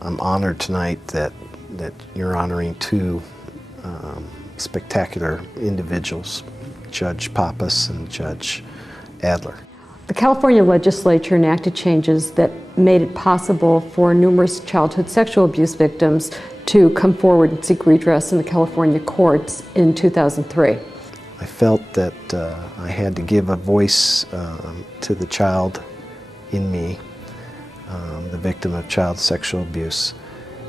I'm honored tonight that you're honoring two spectacular individuals, Judge Pappas and Judge Adler. The California legislature enacted changes that made it possible for numerous childhood sexual abuse victims to come forward and seek redress in the California courts in 2003. I felt that I had to give a voice to the child in me, the victim of child sexual abuse,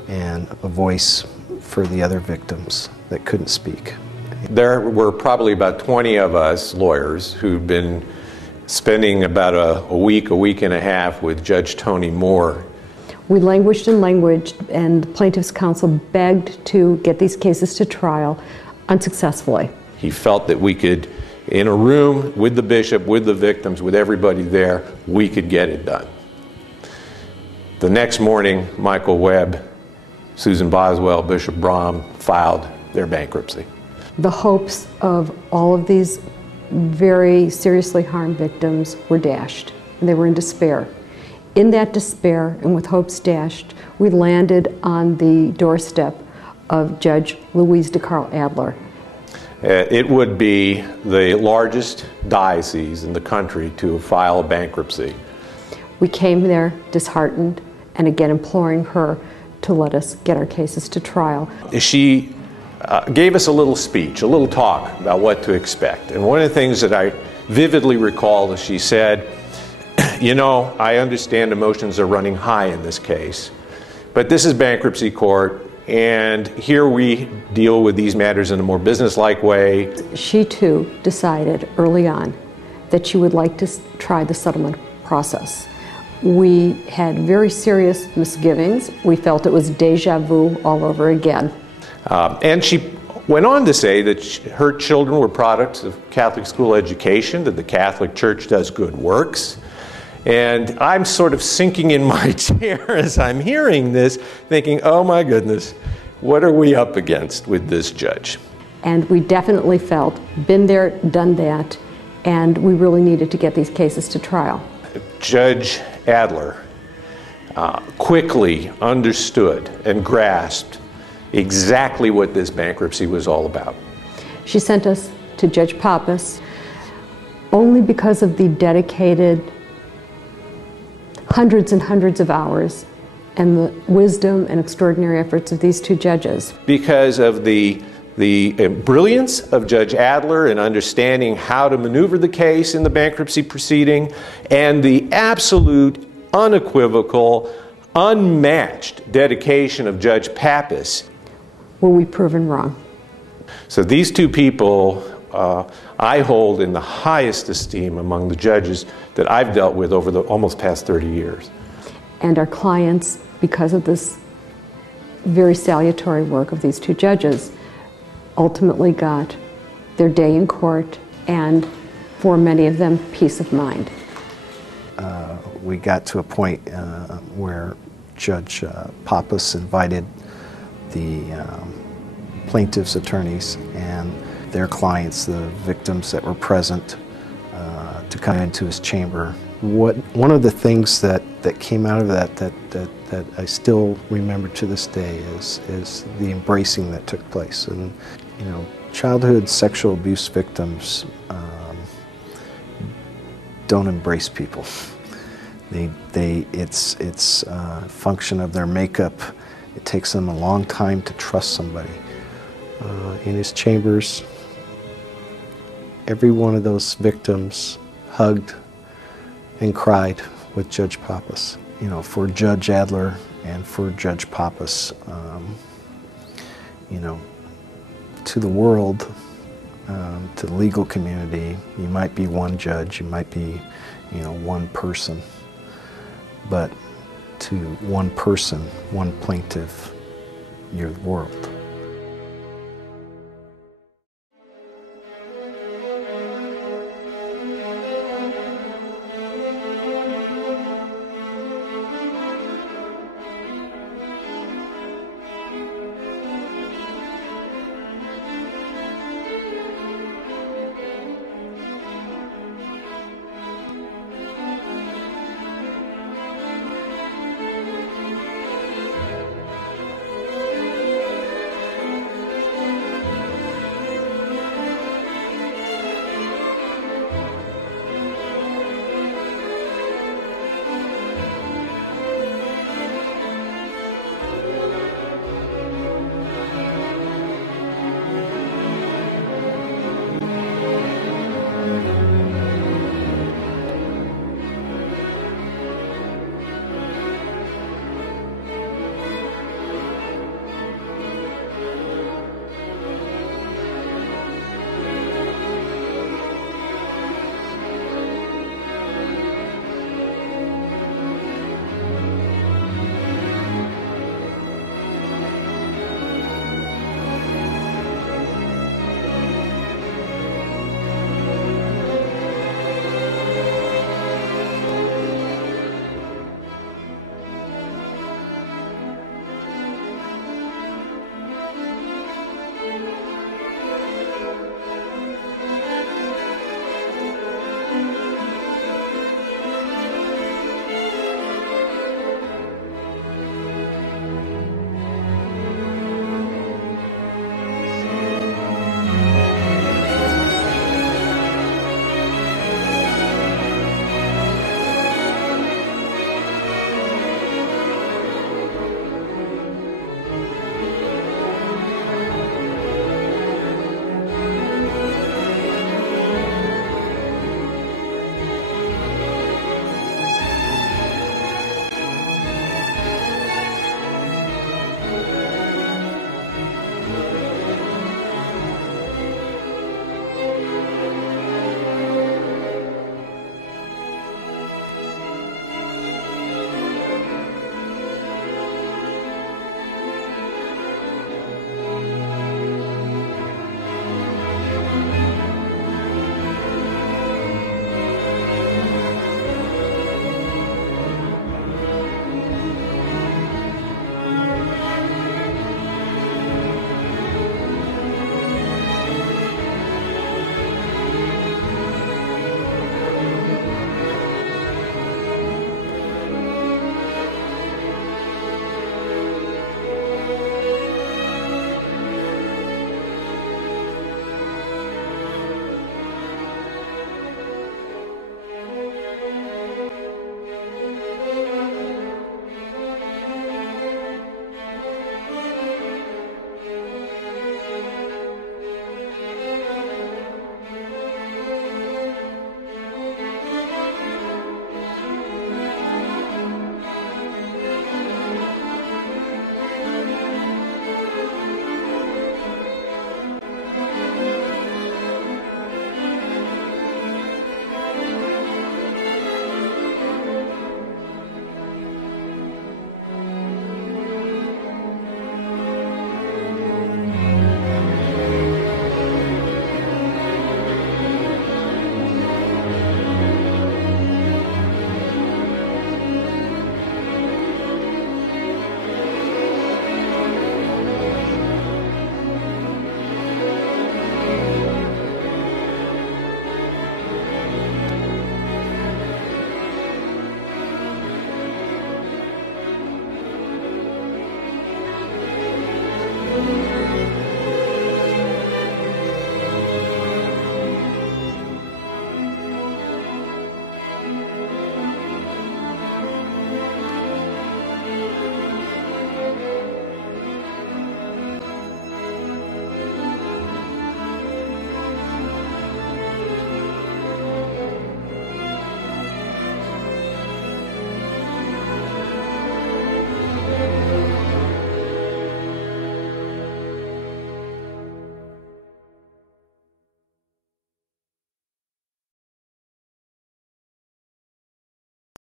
and a voice for the other victims that couldn't speak. There were probably about 20 of us lawyers who'd been spending about a week and a half with Judge Tony Moore. We languished and languished, and the plaintiff's counsel begged to get these cases to trial unsuccessfully. He felt that we could, in a room with the bishop, with the victims, with everybody there, we could get it done. The next morning, Michael Webb, Susan Boswell, Bishop Brahm filed their bankruptcy. The hopes of all of these very seriously harmed victims were dashed, and they were in despair. In that despair, and with hopes dashed, we landed on the doorstep of Judge Louise DeCarl Adler. It would be the largest diocese in the country to file a bankruptcy. We came there disheartened and again imploring her to let us get our cases to trial. She gave us a little speech, a little talk about what to expect. And one of the things that I vividly recall is she said, you know, I understand emotions are running high in this case, but this is bankruptcy court, and here we deal with these matters in a more business-like way. She too decided early on that she would like to try the settlement process. We had very serious misgivings. We felt it was deja vu all over again. And she went on to say that her children were products of Catholic school education, that the Catholic Church does good works. And I'm sort of sinking in my chair as I'm hearing this, thinking, oh my goodness, what are we up against with this judge? And we definitely felt, been there, done that, and we really needed to get these cases to trial. Judge Adler quickly understood and grasped exactly what this bankruptcy was all about. She sent us to Judge Pappas only because of the dedicated hundreds and hundreds of hours and the wisdom and extraordinary efforts of these two judges. Because of the brilliance of Judge Adler in understanding how to maneuver the case in the bankruptcy proceeding, and the absolute, unequivocal, unmatched dedication of Judge Pappas. Were we proven wrong? So these two people I hold in the highest esteem among the judges that I've dealt with over the almost past 30 years. And our clients, because of this very salutary work of these two judges, ultimately got their day in court, and for many of them, peace of mind. We got to a point where Judge Pappas invited the plaintiff's attorneys and their clients, the victims that were present, to come into his chamber. One of the things that came out of that I still remember to this day is the embracing that took place. And you know, childhood sexual abuse victims don't embrace people. It's a function of their makeup. It takes them a long time to trust somebody. In his chambers, every one of those victims hugged and cried with Judge Pappas. You know, for Judge Adler and for Judge Pappas, you know, to the world, to the legal community, you might be one judge, you might be, you know, one person, but to one person, one plaintiff, you're the world.